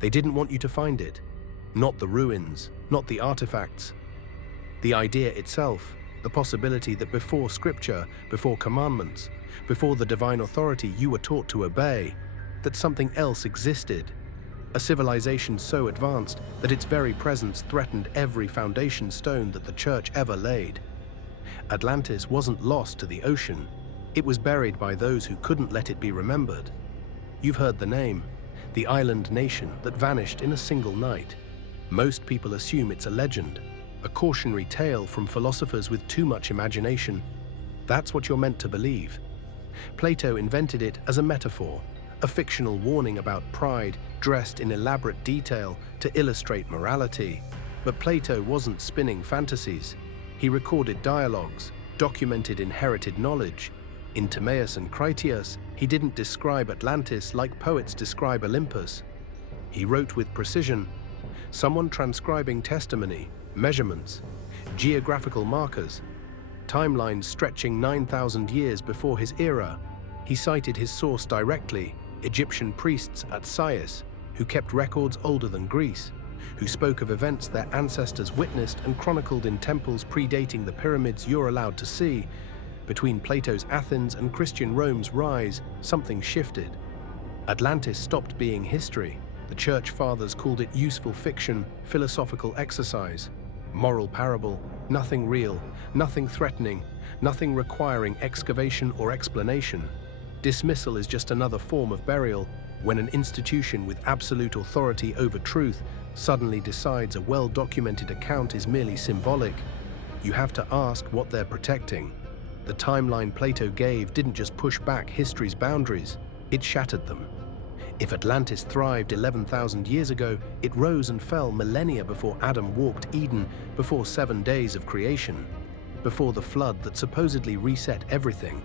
They didn't want you to find it. Not the ruins, not the artifacts. The idea itself, the possibility that before scripture, before commandments, before the divine authority you were taught to obey, that something else existed. A civilization so advanced that its very presence threatened every foundation stone that the church ever laid. Atlantis wasn't lost to the ocean. It was buried by those who couldn't let it be remembered. You've heard the name, the island nation that vanished in a single night. Most people assume it's a legend, a cautionary tale from philosophers with too much imagination. That's what you're meant to believe. Plato invented it as a metaphor, a fictional warning about pride dressed in elaborate detail to illustrate morality. But Plato wasn't spinning fantasies. He recorded dialogues, documented inherited knowledge. In Timaeus and Critias, he didn't describe Atlantis like poets describe Olympus. He wrote with precision, someone transcribing testimony, measurements, geographical markers, timelines stretching 9,000 years before his era. He cited his source directly, Egyptian priests at Sais, who kept records older than Greece, who spoke of events their ancestors witnessed and chronicled in temples predating the pyramids you're allowed to see. Between Plato's Athens and Christian Rome's rise, something shifted. Atlantis stopped being history. The church fathers called it useful fiction, philosophical exercise, moral parable, nothing real, nothing threatening, nothing requiring excavation or explanation. Dismissal is just another form of burial when an institution with absolute authority over truth suddenly decides a well-documented account is merely symbolic. You have to ask what they're protecting. The timeline Plato gave didn't just push back history's boundaries, it shattered them. If Atlantis thrived 11,000 years ago, it rose and fell millennia before Adam walked Eden, before 7 days of creation, before the flood that supposedly reset everything.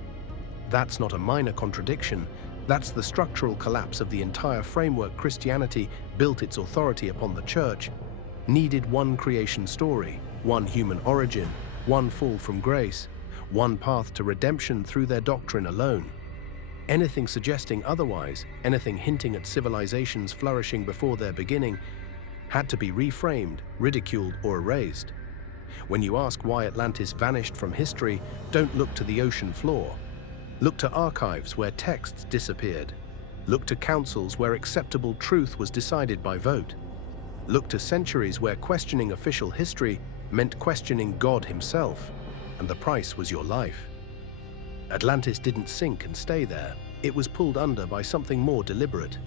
That's not a minor contradiction. That's the structural collapse of the entire framework Christianity built its authority upon the church. Needed one creation story, one human origin, one fall from grace, one path to redemption through their doctrine alone. Anything suggesting otherwise, anything hinting at civilizations flourishing before their beginning, had to be reframed, ridiculed, or erased. When you ask why Atlantis vanished from history, don't look to the ocean floor. Look to archives where texts disappeared. Look to councils where acceptable truth was decided by vote. Look to centuries where questioning official history meant questioning God himself, and the price was your life. Atlantis didn't sink and stay there. It was pulled under by something more deliberate.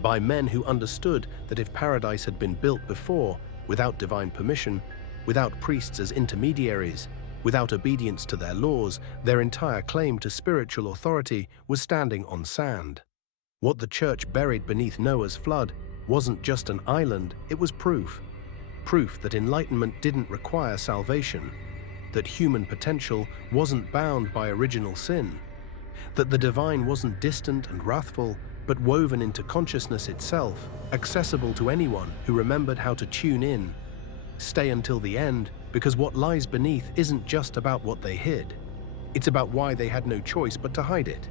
By men who understood that if paradise had been built before, without divine permission, without priests as intermediaries, without obedience to their laws, their entire claim to spiritual authority was standing on sand. What the church buried beneath Noah's flood wasn't just an island, it was proof. Proof that enlightenment didn't require salvation, that human potential wasn't bound by original sin, that the divine wasn't distant and wrathful, but woven into consciousness itself, accessible to anyone who remembered how to tune in. Stay until the end, because what lies beneath isn't just about what they hid. It's about why they had no choice but to hide it.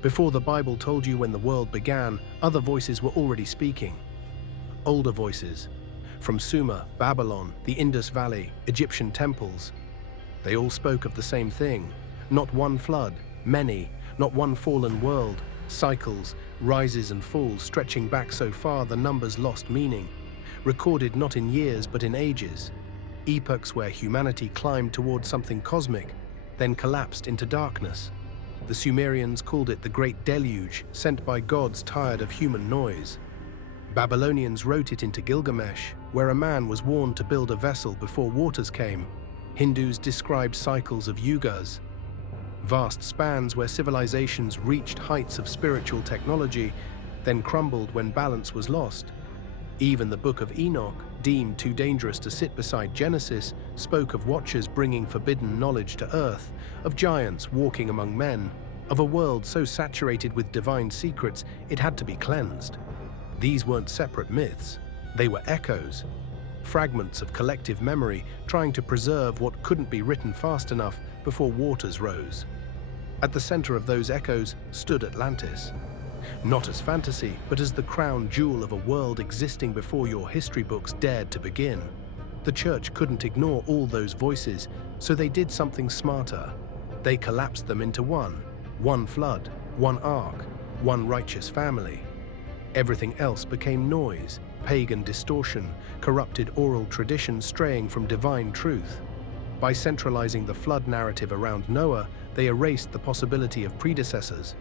Before the Bible told you when the world began, other voices were already speaking. Older voices, from Sumer, Babylon, the Indus Valley, Egyptian temples. They all spoke of the same thing. Not one flood, many, not one fallen world, cycles, rises and falls stretching back so far the numbers lost meaning, recorded not in years but in ages, epochs where humanity climbed toward something cosmic, then collapsed into darkness. The Sumerians called it the Great Deluge, sent by gods tired of human noise. Babylonians wrote it into Gilgamesh, where a man was warned to build a vessel before waters came. Hindus described cycles of yugas, vast spans where civilizations reached heights of spiritual technology, then crumbled when balance was lost. Even the Book of Enoch, deemed too dangerous to sit beside Genesis, spoke of watchers bringing forbidden knowledge to earth, of giants walking among men, of a world so saturated with divine secrets it had to be cleansed. These weren't separate myths, they were echoes, fragments of collective memory trying to preserve what couldn't be written fast enough before waters rose. At the center of those echoes stood Atlantis. Not as fantasy, but as the crown jewel of a world existing before your history books dared to begin. The church couldn't ignore all those voices, so they did something smarter. They collapsed them into one flood, one ark, one righteous family. Everything else became noise, pagan distortion, corrupted oral tradition straying from divine truth. By centralizing the flood narrative around Noah, they erased the possibility of predecessors.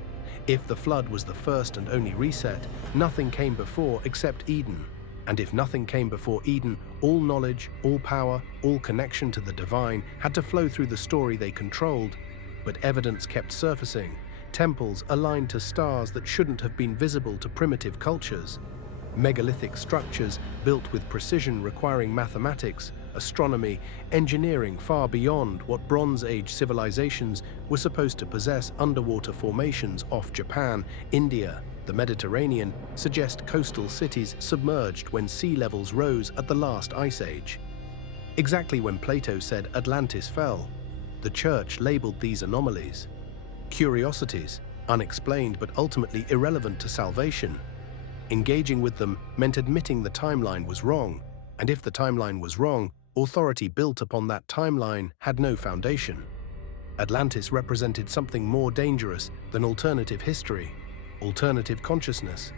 If the flood was the first and only reset, nothing came before except Eden. And if nothing came before Eden, all knowledge, all power, all connection to the divine had to flow through the story they controlled. But evidence kept surfacing, temples aligned to stars that shouldn't have been visible to primitive cultures. Megalithic structures built with precision requiring mathematics, astronomy, engineering far beyond what Bronze Age civilizations were supposed to possess. Underwater formations off Japan, India, the Mediterranean suggest coastal cities submerged when sea levels rose at the last ice age. Exactly when Plato said Atlantis fell, the church labeled these anomalies curiosities, unexplained but ultimately irrelevant to salvation. Engaging with them meant admitting the timeline was wrong, and if the timeline was wrong, authority built upon that timeline had no foundation. Atlantis represented something more dangerous than alternative history, alternative consciousness,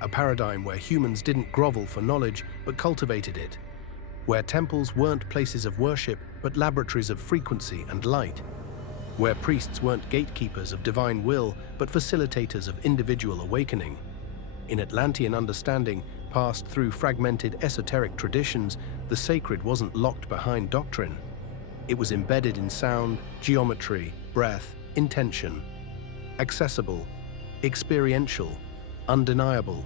a paradigm where humans didn't grovel for knowledge but cultivated it, where temples weren't places of worship but laboratories of frequency and light, where priests weren't gatekeepers of divine will but facilitators of individual awakening. In Atlantean understanding, passed through fragmented esoteric traditions, the sacred wasn't locked behind doctrine. It was embedded in sound, geometry, breath, intention. Accessible, experiential, undeniable.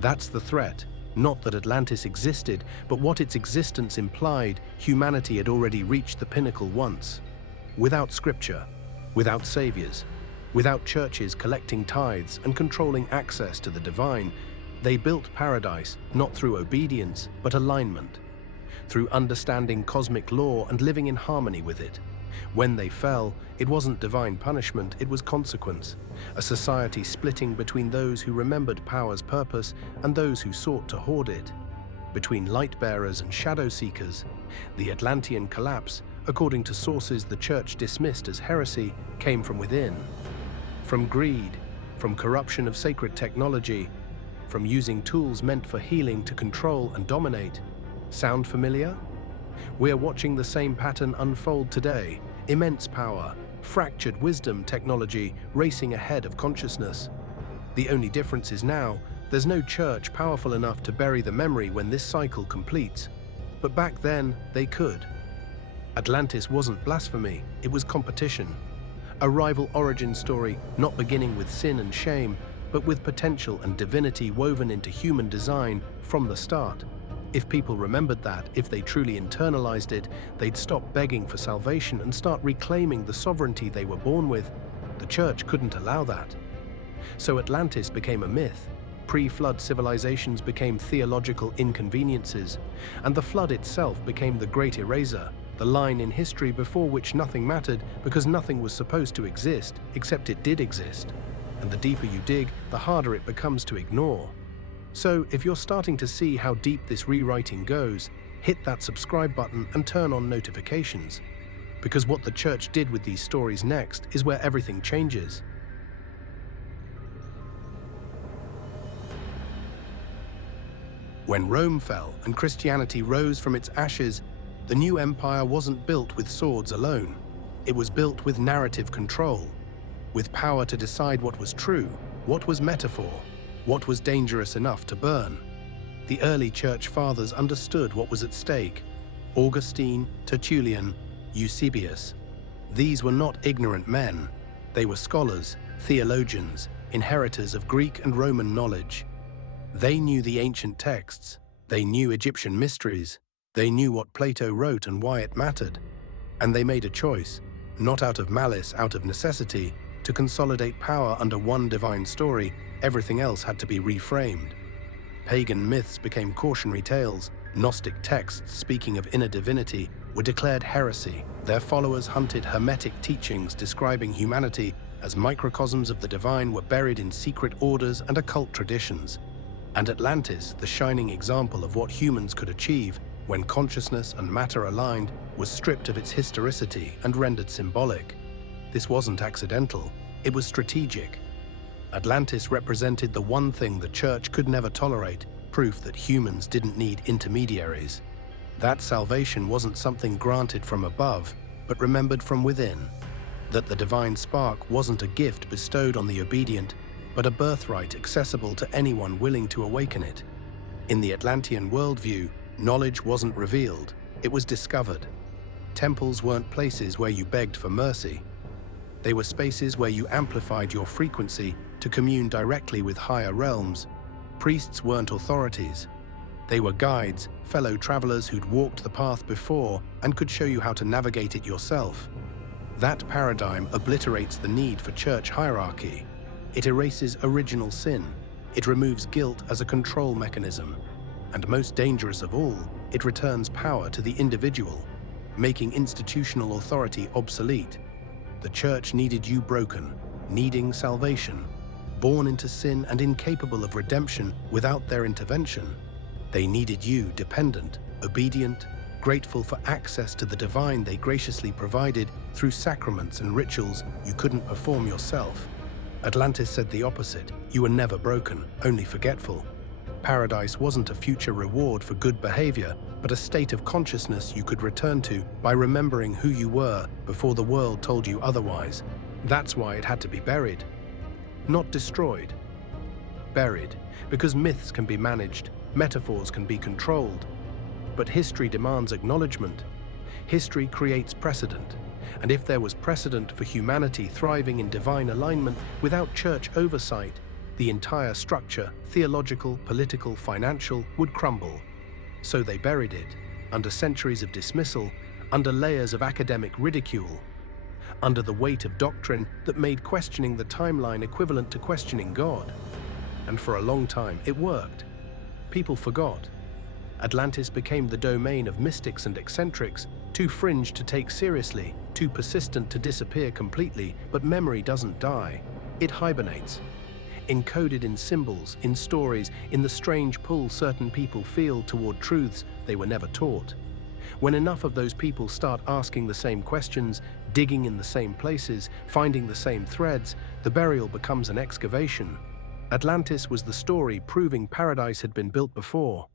That's the threat, not that Atlantis existed, but what its existence implied. Humanity had already reached the pinnacle once. Without scripture, without saviors, without churches collecting tithes and controlling access to the divine, they built paradise not through obedience but alignment, through understanding cosmic law and living in harmony with it. When they fell, it wasn't divine punishment, it was consequence, a society splitting between those who remembered power's purpose and those who sought to hoard it, between light bearers and shadow seekers. The Atlantean collapse, according to sources the church dismissed as heresy, came from within. From greed, from corruption of sacred technology, from using tools meant for healing to control and dominate. Sound familiar? We're watching the same pattern unfold today. Immense power, fractured wisdom technology racing ahead of consciousness. The only difference is now, there's no church powerful enough to bury the memory when this cycle completes. But back then, they could. Atlantis wasn't blasphemy, it was competition. A rival origin story, not beginning with sin and shame, but with potential and divinity woven into human design from the start. If people remembered that, if they truly internalized it, they'd stop begging for salvation and start reclaiming the sovereignty they were born with. The church couldn't allow that. So Atlantis became a myth. Pre-flood civilizations became theological inconveniences, and the flood itself became the great eraser, the line in history before which nothing mattered because nothing was supposed to exist, except it did exist. And the deeper you dig, the harder it becomes to ignore. So, if you're starting to see how deep this rewriting goes, hit that subscribe button and turn on notifications. Because what the church did with these stories next is where everything changes. When Rome fell and Christianity rose from its ashes, the new empire wasn't built with swords alone. It was built with narrative control, with power to decide what was true, what was metaphor, what was dangerous enough to burn. The early church fathers understood what was at stake. Augustine, Tertullian, Eusebius. These were not ignorant men. They were scholars, theologians, inheritors of Greek and Roman knowledge. They knew the ancient texts. They knew Egyptian mysteries. They knew what Plato wrote and why it mattered. And they made a choice, not out of malice, out of necessity, to consolidate power under one divine story. Everything else had to be reframed. Pagan myths became cautionary tales, Gnostic texts speaking of inner divinity were declared heresy. Their followers hunted hermetic teachings describing humanity as microcosms of the divine were buried in secret orders and occult traditions. And Atlantis, the shining example of what humans could achieve when consciousness and matter aligned, was stripped of its historicity and rendered symbolic. This wasn't accidental, it was strategic. Atlantis represented the one thing the Church could never tolerate, proof that humans didn't need intermediaries. That salvation wasn't something granted from above, but remembered from within. That the divine spark wasn't a gift bestowed on the obedient, but a birthright accessible to anyone willing to awaken it. In the Atlantean worldview, knowledge wasn't revealed, it was discovered. Temples weren't places where you begged for mercy. They were spaces where you amplified your frequency to commune directly with higher realms. Priests weren't authorities. They were guides, fellow travelers who'd walked the path before and could show you how to navigate it yourself. That paradigm obliterates the need for church hierarchy. It erases original sin. It removes guilt as a control mechanism. And most dangerous of all, it returns power to the individual, making institutional authority obsolete. The Church needed you broken, needing salvation, born into sin and incapable of redemption without their intervention. They needed you dependent, obedient, grateful for access to the divine they graciously provided through sacraments and rituals you couldn't perform yourself. Atlantis said the opposite. You were never broken, only forgetful. Paradise wasn't a future reward for good behavior, but a state of consciousness you could return to by remembering who you were before the world told you otherwise. That's why it had to be buried. Not destroyed. Buried, because myths can be managed, metaphors can be controlled. But history demands acknowledgement. History creates precedent. And if there was precedent for humanity thriving in divine alignment without church oversight, the entire structure, theological, political, financial, would crumble. So they buried it, under centuries of dismissal, under layers of academic ridicule, under the weight of doctrine that made questioning the timeline equivalent to questioning God. And for a long time, it worked. People forgot. Atlantis became the domain of mystics and eccentrics, too fringe to take seriously, too persistent to disappear completely, but memory doesn't die. It hibernates. Encoded in symbols, in stories, in the strange pull certain people feel toward truths they were never taught. When enough of those people start asking the same questions, digging in the same places, finding the same threads, the burial becomes an excavation. Atlantis was the story proving paradise had been built before.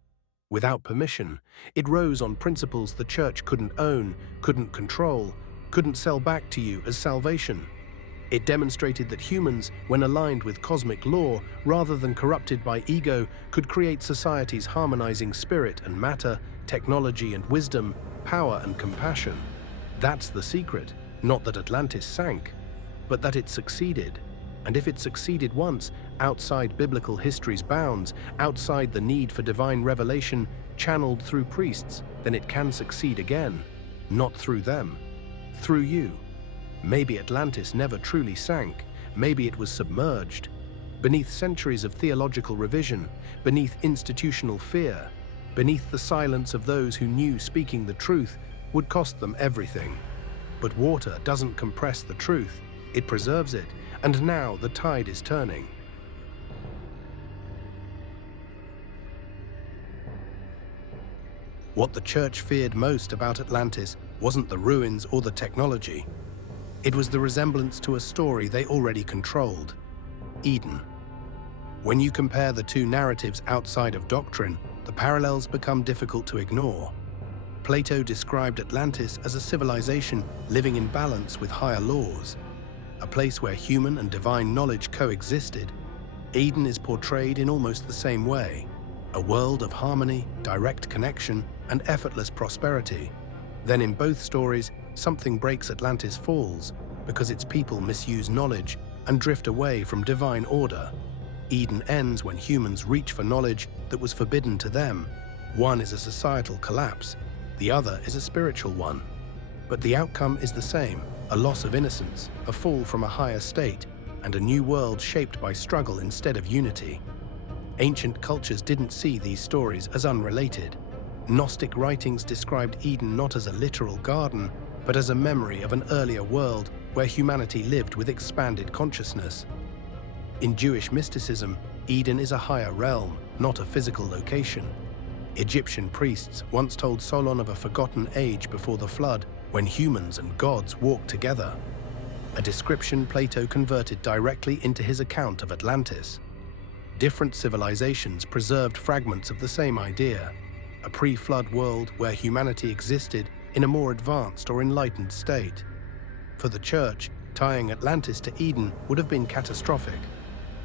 Without permission, it rose on principles the church couldn't own, couldn't control, couldn't sell back to you as salvation. It demonstrated that humans, when aligned with cosmic law, rather than corrupted by ego, could create societies harmonizing spirit and matter, technology and wisdom, power and compassion. That's the secret, not that Atlantis sank, but that it succeeded. And if it succeeded once, outside biblical history's bounds, outside the need for divine revelation channeled through priests, then it can succeed again. Not through them, through you. Maybe Atlantis never truly sank, maybe it was submerged. Beneath centuries of theological revision, beneath institutional fear, beneath the silence of those who knew speaking the truth would cost them everything. But water doesn't compress the truth, it preserves it, and now the tide is turning. What the church feared most about Atlantis wasn't the ruins or the technology. It was the resemblance to a story they already controlled, Eden. When you compare the two narratives outside of doctrine, the parallels become difficult to ignore. Plato described Atlantis as a civilization living in balance with higher laws, a place where human and divine knowledge coexisted. Eden is portrayed in almost the same way, a world of harmony, direct connection, and effortless prosperity. Then in both stories, something breaks Atlantis falls because its people misuse knowledge and drift away from divine order. Eden ends when humans reach for knowledge that was forbidden to them. One is a societal collapse, the other is a spiritual one. But the outcome is the same, a loss of innocence, a fall from a higher state, and a new world shaped by struggle instead of unity. Ancient cultures didn't see these stories as unrelated. Gnostic writings described Eden not as a literal garden, but as a memory of an earlier world where humanity lived with expanded consciousness. In Jewish mysticism, Eden is a higher realm, not a physical location. Egyptian priests once told Solon of a forgotten age before the flood when humans and gods walked together, a description Plato converted directly into his account of Atlantis. Different civilizations preserved fragments of the same idea, a pre-flood world where humanity existed in a more advanced or enlightened state. For the Church, tying Atlantis to Eden would have been catastrophic.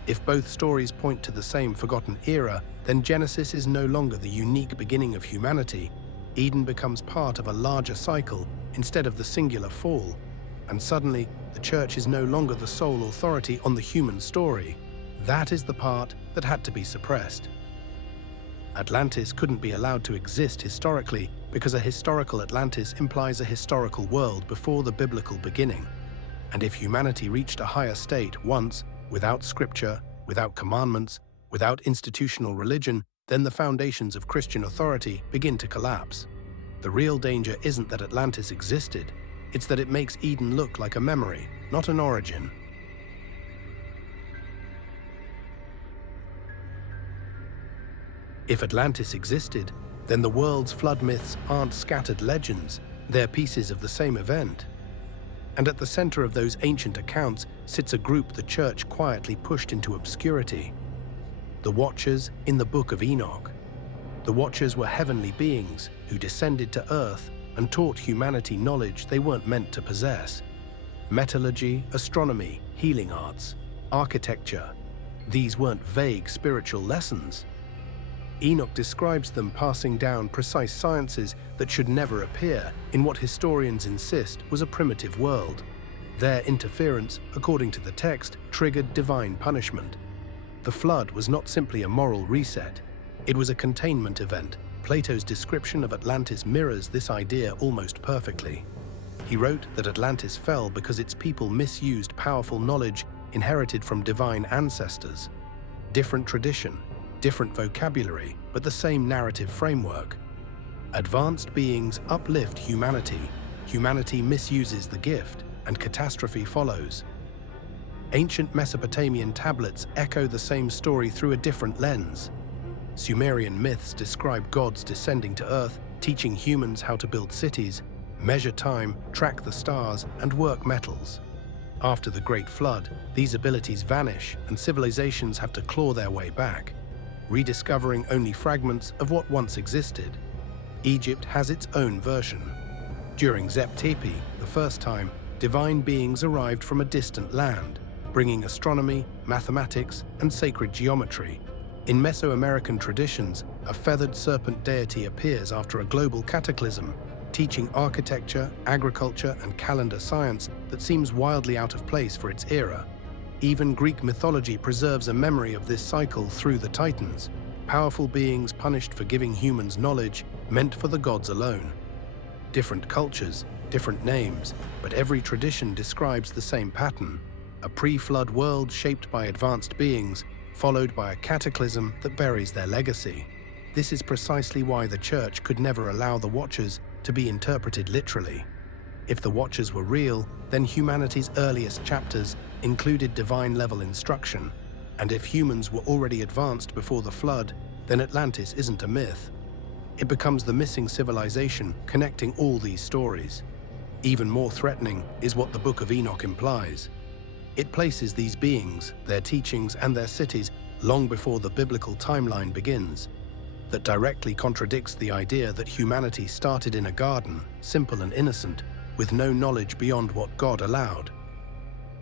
If both stories point to the same forgotten era, then Genesis is no longer the unique beginning of humanity. Eden becomes part of a larger cycle instead of the singular fall, and suddenly the Church is no longer the sole authority on the human story. That is the part that had to be suppressed. Atlantis couldn't be allowed to exist historically because a historical Atlantis implies a historical world before the biblical beginning. And if humanity reached a higher state once, without scripture, without commandments, without institutional religion, then the foundations of Christian authority begin to collapse. The real danger isn't that Atlantis existed, it's that it makes Eden look like a memory, not an origin. If Atlantis existed, then the world's flood myths aren't scattered legends, they're pieces of the same event. And at the center of those ancient accounts sits a group the Church quietly pushed into obscurity: the Watchers in the Book of Enoch. The Watchers were heavenly beings who descended to Earth and taught humanity knowledge they weren't meant to possess. Metallurgy, astronomy, healing arts, architecture. These weren't vague spiritual lessons. Enoch describes them passing down precise sciences that should never appear in what historians insist was a primitive world. Their interference, according to the text, triggered divine punishment. The flood was not simply a moral reset, it was a containment event. Plato's description of Atlantis mirrors this idea almost perfectly. He wrote that Atlantis fell because its people misused powerful knowledge inherited from divine ancestors. Different tradition, different vocabulary, but the same narrative framework. Advanced beings uplift humanity, humanity misuses the gift, and catastrophe follows. Ancient Mesopotamian tablets echo the same story through a different lens. Sumerian myths describe gods descending to Earth, teaching humans how to build cities, measure time, track the stars, and work metals. After the Great Flood, these abilities vanish and civilizations have to claw their way back, rediscovering only fragments of what once existed. Egypt has its own version. During Zep Tepi, the first time, divine beings arrived from a distant land, bringing astronomy, mathematics, and sacred geometry. In Mesoamerican traditions, a feathered serpent deity appears after a global cataclysm, teaching architecture, agriculture, and calendar science that seems wildly out of place for its era. Even Greek mythology preserves a memory of this cycle through the Titans, powerful beings punished for giving humans knowledge meant for the gods alone. Different cultures, different names, but every tradition describes the same pattern: a pre-flood world shaped by advanced beings, followed by a cataclysm that buries their legacy. This is precisely why the Church could never allow the Watchers to be interpreted literally. If the Watchers were real, then humanity's earliest chapters included divine-level instruction, and if humans were already advanced before the flood, then Atlantis isn't a myth. It becomes the missing civilization connecting all these stories. Even more threatening is what the Book of Enoch implies. It places these beings, their teachings, and their cities long before the biblical timeline begins. That directly contradicts the idea that humanity started in a garden, simple and innocent, with no knowledge beyond what God allowed.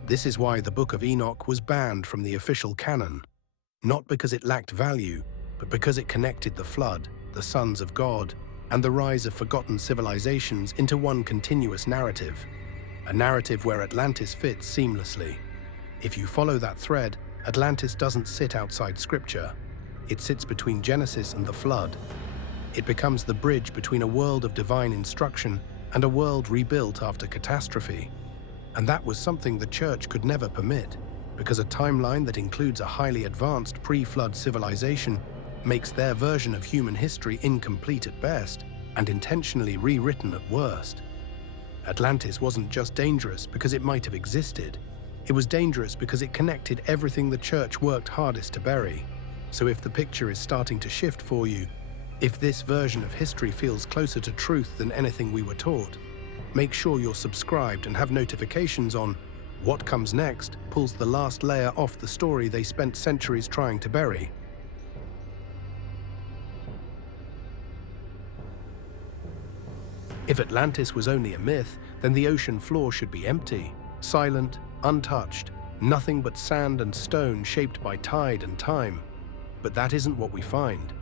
This is why the Book of Enoch was banned from the official canon, not because it lacked value, but because it connected the flood, the sons of God, and the rise of forgotten civilizations into one continuous narrative. A narrative where Atlantis fits seamlessly. If you follow that thread, Atlantis doesn't sit outside Scripture. It sits between Genesis and the flood. It becomes the bridge between a world of divine instruction and a world rebuilt after catastrophe. And that was something the Church could never permit, because a timeline that includes a highly advanced pre-flood civilization makes their version of human history incomplete at best and intentionally rewritten at worst. Atlantis wasn't just dangerous because it might have existed. It was dangerous because it connected everything the church worked hardest to bury. So if the picture is starting to shift for you, if this version of history feels closer to truth than anything we were taught, make sure you're subscribed and have notifications on. What comes next pulls the last layer off the story they spent centuries trying to bury. If Atlantis was only a myth, then the ocean floor should be empty, silent, untouched, nothing but sand and stone shaped by tide and time. But that isn't what we find.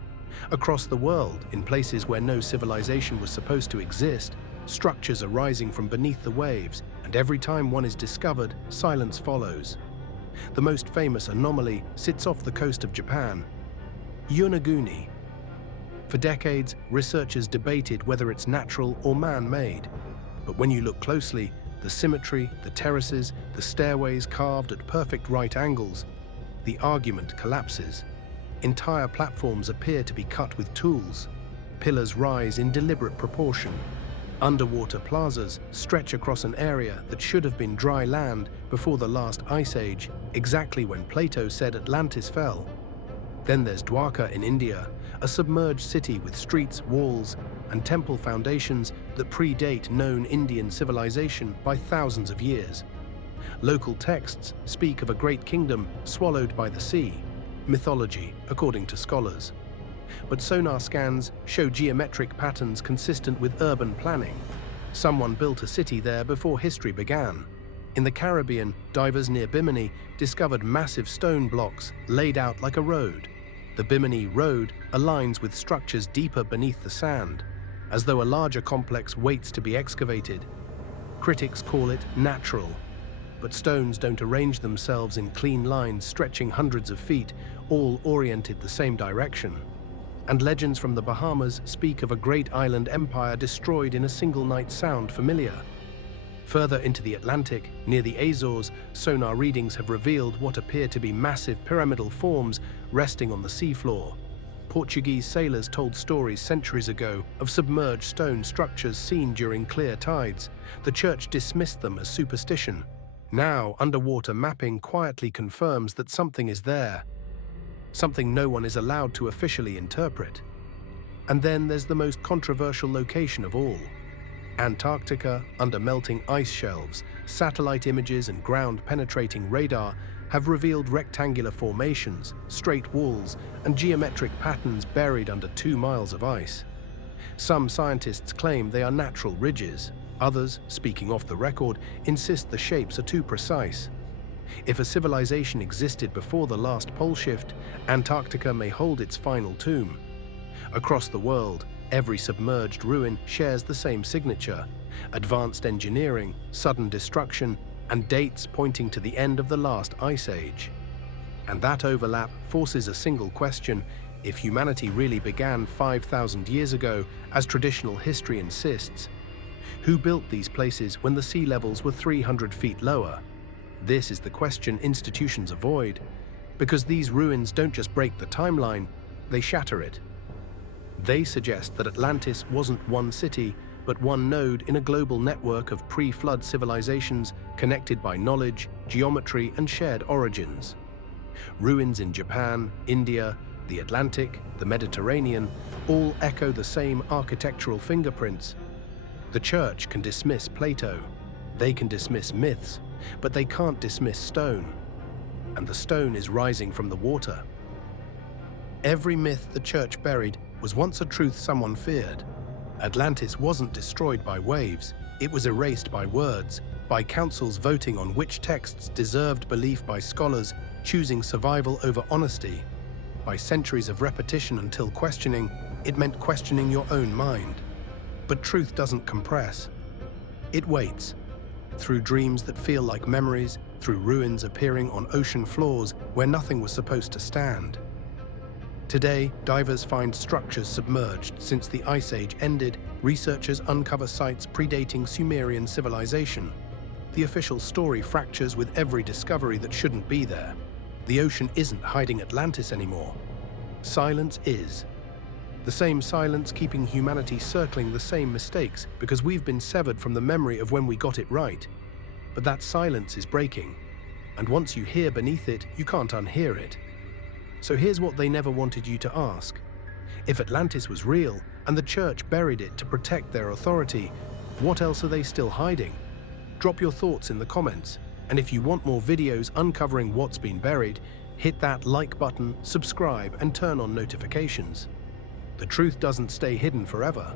Across the world, in places where no civilization was supposed to exist, structures are rising from beneath the waves, and every time one is discovered, silence follows. The most famous anomaly sits off the coast of Japan, Yonaguni. For decades, researchers debated whether it's natural or man-made. But when you look closely, the symmetry, the terraces, the stairways carved at perfect right angles, the argument collapses. Entire platforms appear to be cut with tools. Pillars rise in deliberate proportion. Underwater plazas stretch across an area that should have been dry land before the last ice age, exactly when Plato said Atlantis fell. Then there's Dwarka in India, a submerged city with streets, walls, and temple foundations that predate known Indian civilization by thousands of years. Local texts speak of a great kingdom swallowed by the sea, mythology, according to scholars. But sonar scans show geometric patterns consistent with urban planning. Someone built a city there before history began. In the Caribbean, divers near Bimini discovered massive stone blocks laid out like a road. The Bimini Road aligns with structures deeper beneath the sand, as though a larger complex waits to be excavated. Critics call it natural, but stones don't arrange themselves in clean lines stretching hundreds of feet, all oriented the same direction. And legends from the Bahamas speak of a great island empire destroyed in a single night. Sound familiar? Further into the Atlantic, near the Azores, sonar readings have revealed what appear to be massive pyramidal forms resting on the seafloor. Portuguese sailors told stories centuries ago of submerged stone structures seen during clear tides. The church dismissed them as superstition. Now, underwater mapping quietly confirms that something is there, something no one is allowed to officially interpret. And then there's the most controversial location of all. Antarctica, under melting ice shelves, satellite images and ground-penetrating radar have revealed rectangular formations, straight walls, and geometric patterns buried under 2 miles of ice. Some scientists claim they are natural ridges. Others, speaking off the record, insist the shapes are too precise. If a civilization existed before the last pole shift, Antarctica may hold its final tomb. Across the world, every submerged ruin shares the same signature: advanced engineering, sudden destruction, and dates pointing to the end of the last ice age. And that overlap forces a single question: if humanity really began 5,000 years ago, as traditional history insists, who built these places when the sea levels were 300 feet lower? This is the question institutions avoid, because these ruins don't just break the timeline, they shatter it. They suggest that Atlantis wasn't one city, but one node in a global network of pre-flood civilizations connected by knowledge, geometry, and shared origins. Ruins in Japan, India, the Atlantic, the Mediterranean, all echo the same architectural fingerprints. The church can dismiss Plato, they can dismiss myths, but they can't dismiss stone. And the stone is rising from the water. Every myth the church buried was once a truth someone feared. Atlantis wasn't destroyed by waves, it was erased by words, by councils voting on which texts deserved belief, by scholars choosing survival over honesty, by centuries of repetition until questioning, it meant questioning your own mind. But truth doesn't compress. It waits. Through dreams that feel like memories, through ruins appearing on ocean floors where nothing was supposed to stand. Today, divers find structures submerged. Since the Ice Age ended, researchers uncover sites predating Sumerian civilization. The official story fractures with every discovery that shouldn't be there. The ocean isn't hiding Atlantis anymore. Silence is. The same silence keeping humanity circling the same mistakes because we've been severed from the memory of when we got it right. But that silence is breaking, and once you hear beneath it, you can't unhear it. So here's what they never wanted you to ask. If Atlantis was real, and the church buried it to protect their authority, what else are they still hiding? Drop your thoughts in the comments, and if you want more videos uncovering what's been buried, hit that like button, subscribe, and turn on notifications. The truth doesn't stay hidden forever.